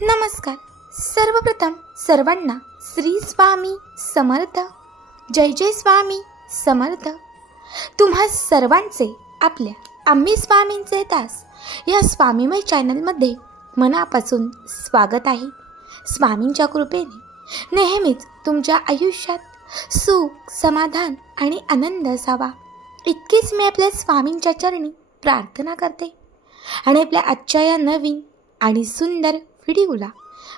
नमस्कार. सर्वप्रथम सर्वांना श्री स्वामी समर्थ. जय जय स्वामी समर्थ. तुम्हा सर्वांचे आपल्या आम्ही स्वामींचे दास या स्वामीमय चॅनलमध्ये मनापासून स्वागत आहे. स्वामींच्या कृपेने नेहमीच तुमच्या आयुष्यात सुख, समाधान आणि आनंद असावा इतकीच मी आपल्या स्वामींच्या चरणी प्रार्थना करते आणि आपल्या आजच्या या नवीन आणि सुंदर व्हिडिओला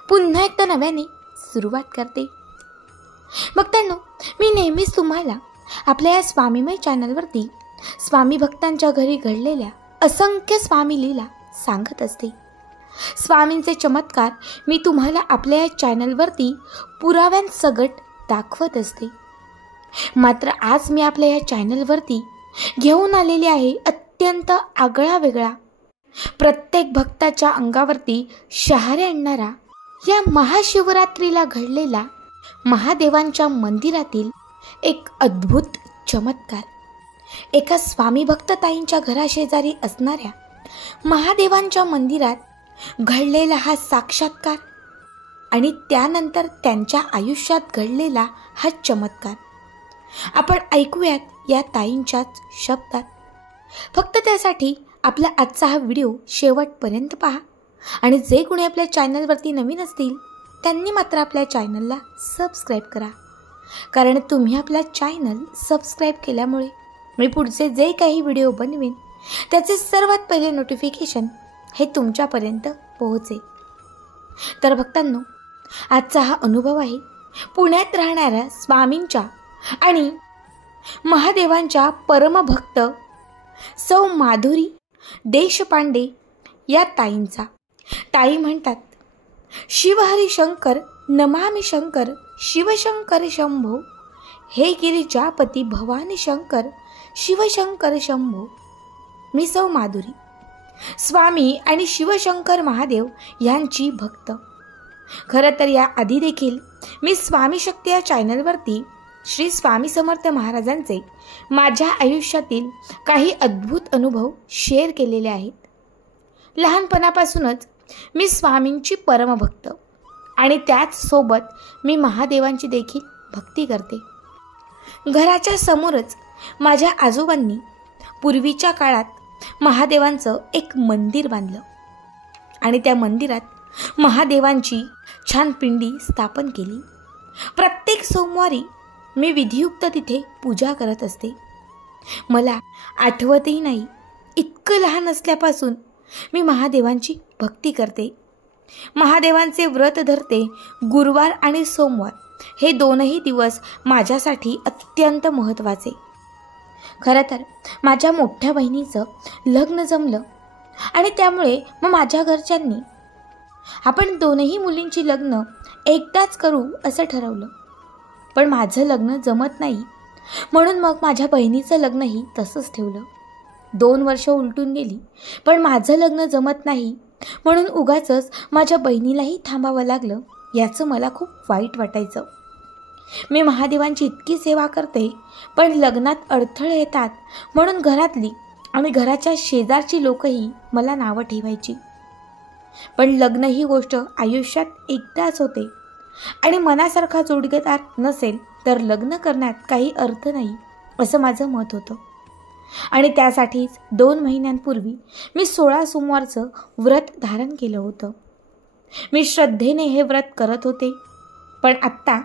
पुन्हा एकदा नव्याने सुरुवात करते. भक्तांनो, मी नेहमीच तुम्हाला आपल्या या स्वामीमय चॅनलवरती स्वामी भक्तांच्या घरी घडलेल्या असंख्य स्वामी लीला सांगत असते. स्वामींचे चमत्कार मी तुम्हाला आपल्या या चॅनलवरती पुराव्यांसकट दाखवत असते. मात्र आज मी आपल्या या चॅनलवरती घेऊन आलेली आहे अत्यंत आगळा वेगळा, प्रत्येक भक्ताच्या अंगावरती शहारे आणणारा या महाशिवरात्रीला घडलेला महादेवांच्या मंदिरातील एक अद्भुत चमत्कार. एका स्वामी भक्त ताईंच्या घराशेजारी असणाऱ्या महादेवांच्या मंदिरात घडलेला हा साक्षात्कार आणि त्यानंतर त्यांच्या आयुष्यात घडलेला हा चमत्कार आपण ऐकूयात या ताईंच्याच शब्दात. फक्त त्यासाठी आपला आजचा हा व्हिडिओ शेवटपर्यंत पहा आणि जे कोणी आपल्या चॅनलवरती नवीन असतील त्यांनी मात्र आपल्या चॅनलला सबस्क्राईब करा, कारण तुम्ही आपला चॅनल सबस्क्राईब केल्यामुळे मी पुढचे जे काही व्हिडिओ बनवेन त्याचे सर्वात पहिले नोटिफिकेशन हे तुमच्यापर्यंत पोहोचेल. तर भक्तांनो, आजचा हा अनुभव आहे पुण्यात राहणाऱ्या स्वामींच्या आणि महादेवांच्या परमभक्त सौ माधुरी देशपांडे या ताईंचा. ताई म्हणतात, शिवहरी शंकर नमामि शंकर, शिवशंकर शंभो, हे गिरिजापती भवानी शंकर, शिवशंकर शंभो. मी सौ माधुरी, स्वामी आणि शिवशंकर महादेव यांची भक्त. खरं तर या आधी देखील मी स्वामी शक्ती या चॅनलवरती श्री स्वामी समर्थ महाराजांचे माझ्या आयुष्यातील काही अद्भुत अनुभव शेअर केलेले आहेत. लहानपणापासूनच मी स्वामींची परमभक्त आणि त्याच सोबत मी महादेवांची देखील भक्ती करते. घराच्या समोरच माझ्या आजोबांनी पूर्वीच्या काळात महादेवांचं एक मंदिर बांधलं आणि त्या मंदिरात महादेवांची छान पिंडी स्थापन केली. प्रत्येक सोमवारी मी विधियुक्त तिथे पूजा करत असते. मला आठवतही नाही, इतकं लहान असल्यापासून मी महादेवांची भक्ती करते. महादेवांचे व्रत धरते. गुरुवार आणि सोमवार हे दोनही दिवस माझ्यासाठी अत्यंत महत्त्वाचे. खरं तर माझ्या मोठ्या बहिणीचं लग्न जमलं आणि त्यामुळे मग माझ्या घरच्यांनी आपण दोनही मुलींची लग्न एकदाच करू असं ठरवलं. पण माझं लग्न जमत नाही म्हणून मग माझ्या बहिणीचं लग्नही तसंच ठेवलं. 2 वर्ष उलटून गेली पण माझं लग्न जमत नाही म्हणून उगाचच माझ्या बहिणीलाही थांबावं लागलं. याचं मला खूप वाईट वाटायचं. मी महादेवांची इतकी सेवा करते पण लग्नात अडथळे येतात म्हणून घरातली आणि घराच्या शेजारची लोकही मला नावं ठेवायची. पण लग्न ही गोष्ट आयुष्यात एकदाच होते आणि मनासारखा जोडीदार नसेल तर लग्न करण्यात काही अर्थ नाही असं माझं मत होतं. आणि त्यासाठीच 2 महिन्यांपूर्वी मी 16 सोमवारचं व्रत धारण केलं होतं. मी श्रद्धेने हे व्रत करत होते. पण आत्ता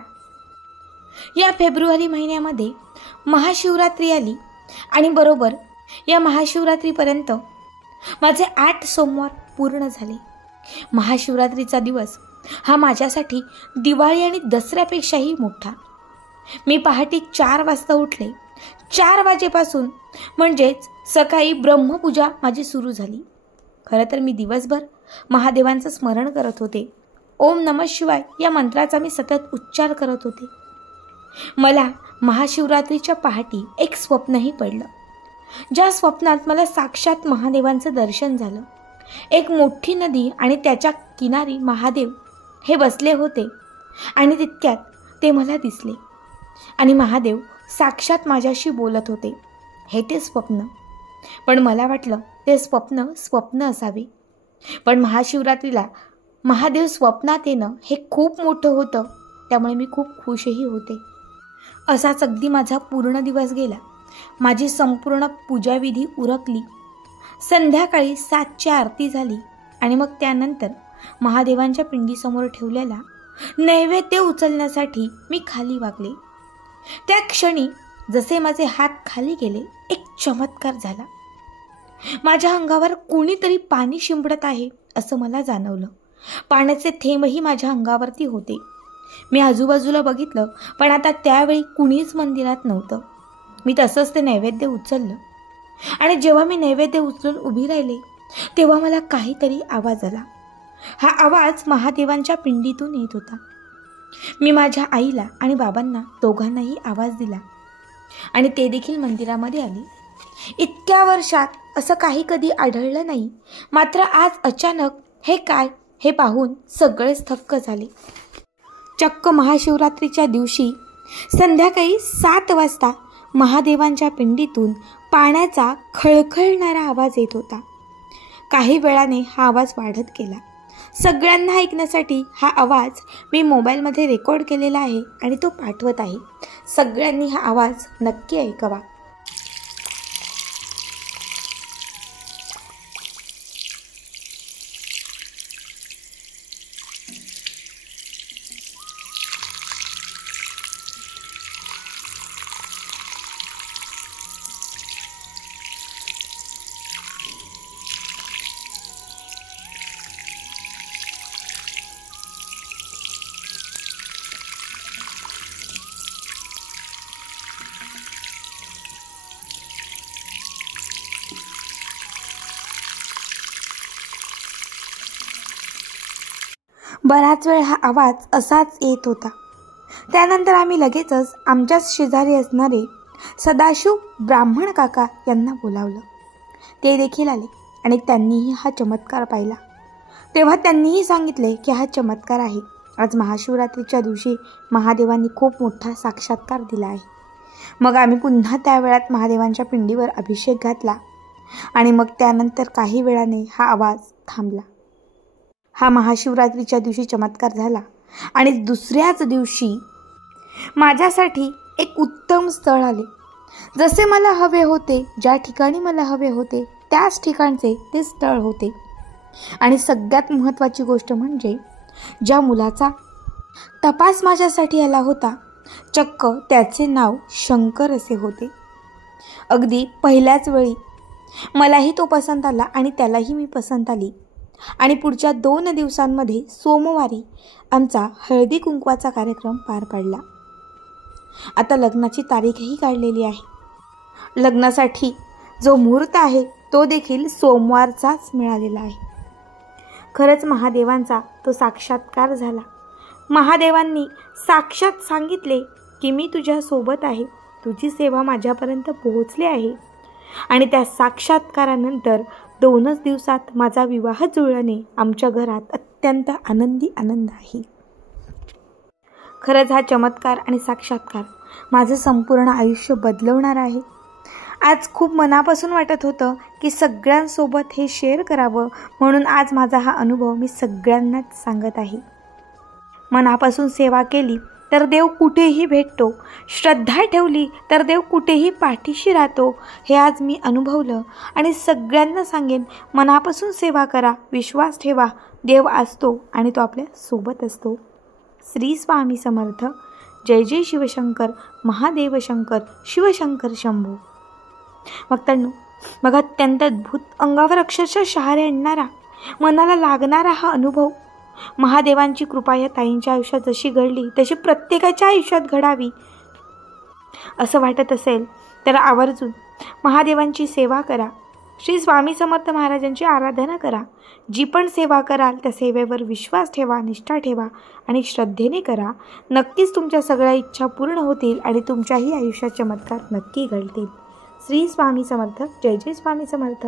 या फेब्रुवारी महिन्यामध्ये महाशिवरात्री आली आणि बरोबर या महाशिवरात्रीपर्यंत माझे 8 सोमवार पूर्ण झाले. महाशिवरात्रीचा दिवस हा माझ्यासाठी दिवाळी आणि दसऱ्यापेक्षाही मोठा. मी पहाटे 4 वाजता उठले. 4 वाजेपासून म्हणजेच सकाळी ब्रह्मपूजा माझी सुरू झाली. खरं तर मी दिवसभर महादेवांचं स्मरण करत होते. ओम नमः शिवाय या मंत्राचा मी सतत उच्चार करत होते. मला महाशिवरात्रीच्या पहाटे एक स्वप्नही पडलं. ज्या स्वप्नात मला साक्षात महादेवांचं दर्शन झालं. एक मोठी नदी आणि त्याच्या किनारी महादेव हे बसले होते आणि तितक्यात ते मला दिसले आणि महादेव साक्षात माझ्याशी बोलत होते. हे ते स्वप्न. पण मला वाटलं ते स्वप्न असावे. पण महाशिवरात्रीला महादेव स्वप्नात येणं हे खूप मोठं होतं, त्यामुळे मी खूप खुशही होते. असाच अगदी माझा पूर्ण दिवस गेला. माझी संपूर्ण पूजाविधी उरकली. संध्याकाळी 7ची आरती झाली आणि मग त्यानंतर महादेवांच्या पिंडीसमोर ठेवलेला नैवेद्य उचलण्यासाठी मी खाली वाकले. त्या क्षणी जसे माझे हात खाली गेले, एक चमत्कार झाला. माझ्या अंगावर कोणीतरी पाणी शिंपडत आहे असं मला जाणवलं. पाण्याचे थेंबही माझ्या अंगावरती होते. मी आजूबाजूला बघितलं, पण आता त्यावेळी कुणीच मंदिरात नव्हतं. मी तसंच ते नैवेद्य उचललं आणि जेव्हा मी नैवेद्य उचलून उभी राहिले तेव्हा मला काहीतरी आवाज आला. हा आवाज महादेवांच्या पिंडीतून येत होता. मी माझ्या आईला आणि बाबांना दोघांनाही आवाज दिला आणि ते देखील मंदिरामध्ये आले. इतक्या वर्षात असं काही कधी आढळलं नाही. मात्र आज अचानक हे काय हे पाहून सगळेच थक्क झाले. चक्क महाशिवरात्रीच्या दिवशी संध्याकाळी 7 वाजता महादेवांच्या पिंडीतून पाण्याचा खळखळणारा आवाज येत होता. काही वेळाने हा आवाज वाढत गेला. सगळ्यांना ऐकण्यासाठी हा आवाज मी मोबाईलमध्ये रेकॉर्ड केलेला आहे आणि तो पाठवत आहे. सगळ्यांनी हा आवाज नक्की ऐकावा. बराच वेळ हा आवाज असाच येत होता. त्यानंतर आम्ही लगेचच आमच्याच शेजारी असणारे सदाशिव ब्राह्मण काका यांना बोलावलं. ते देखील आले आणि त्यांनीही हा चमत्कार पाहिला. तेव्हा त्यांनीही सांगितले की हा चमत्कार आहे. आज महाशिवरात्रीच्या दिवशी महादेवांनी खूप मोठा साक्षात्कार दिला आहे. मग आम्ही पुन्हा त्या वेळात महादेवांच्या पिंडीवर अभिषेक घातला आणि मग त्यानंतर काही वेळाने हा आवाज थांबला. हा महाशिवरात्रीच्या दिवशी चमत्कार झाला आणि दुसऱ्याच दिवशी माझ्यासाठी एक उत्तम स्थळ आले. जसे मला हवे होते, ज्या ठिकाणी मला हवे होते त्याच ठिकाणचे ते स्थळ होते. आणि सगळ्यात महत्त्वाची गोष्ट म्हणजे ज्या मुलाचा तपास माझ्यासाठी आला होता, चक्क त्याचे नाव शंकर असे होते. अगदी पहिल्याच वेळी मलाही तो पसंत आला आणि त्यालाही मी पसंत आली. आणि पुढच्या 2 दिवसांमध्ये सोमवारी आमचा हळदी कुंकवाचा कार्यक्रम पार पडला. आता लग्नाची तारीखही काढलेली आहे. लग्नासाठी जो मुहूर्त आहे तो देखील सोमवारचाच मिळालेला आहे. खरंच महादेवांचा तो साक्षात्कार झाला. महादेवांनी साक्षात सांगितले की मी तुझ्या सोबत आहे, तुझी सेवा माझ्यापर्यंत पोहोचली आहे. आणि त्या साक्षात्कारानंतर 2च दिवसात माझा विवाह जुळल्याने आमच्या घरात अत्यंत आनंदी आनंद आहे. खरंच हा चमत्कार आणि साक्षात्कार माझं संपूर्ण आयुष्य बदलवणार आहे. आज खूप मनापासून वाटत होतं की सगळ्यांसोबत हे शेअर करावं, म्हणून आज माझा हा अनुभव मी सगळ्यांनाच सांगत आहे. मनापासून सेवा केली तर देव कुठेही भेटतो, श्रद्धा ठेवली तर देव कुठेही पाठीशी राहतो. हे आज मी अनुभवलं आणि सगळ्यांना सांगेन, मनापासून सेवा करा, विश्वास ठेवा, देव असतो आणि तो आपल्या सोबत असतो. श्री स्वामी समर्थ. जय जय शिवशंकर, महादेव शंकर, शिवशंकर शंभो. मग अत्यंत अद्भुत, अंगावर अक्षरशः शहारे आणणारा, मनाला लागणारा हा अनुभव. महादेवांची कृपा या ताईंच्या आयुष्यात जशी घडली तशी प्रत्येकाच्या आयुष्यात घडावी असं वाटत असेल तर आवर्जून महादेवांची सेवा करा. श्री स्वामी समर्थ महाराजांची आराधना करा. जी पण सेवा कराल त्या सेवेवर विश्वास ठेवा, निष्ठा ठेवा आणि श्रद्धेने करा. नक्कीच तुमच्या सगळ्या इच्छा पूर्ण होतील आणि तुमच्याही आयुष्यात चमत्कार नक्की घडतील. श्री स्वामी समर्थ. जय जय स्वामी समर्थ.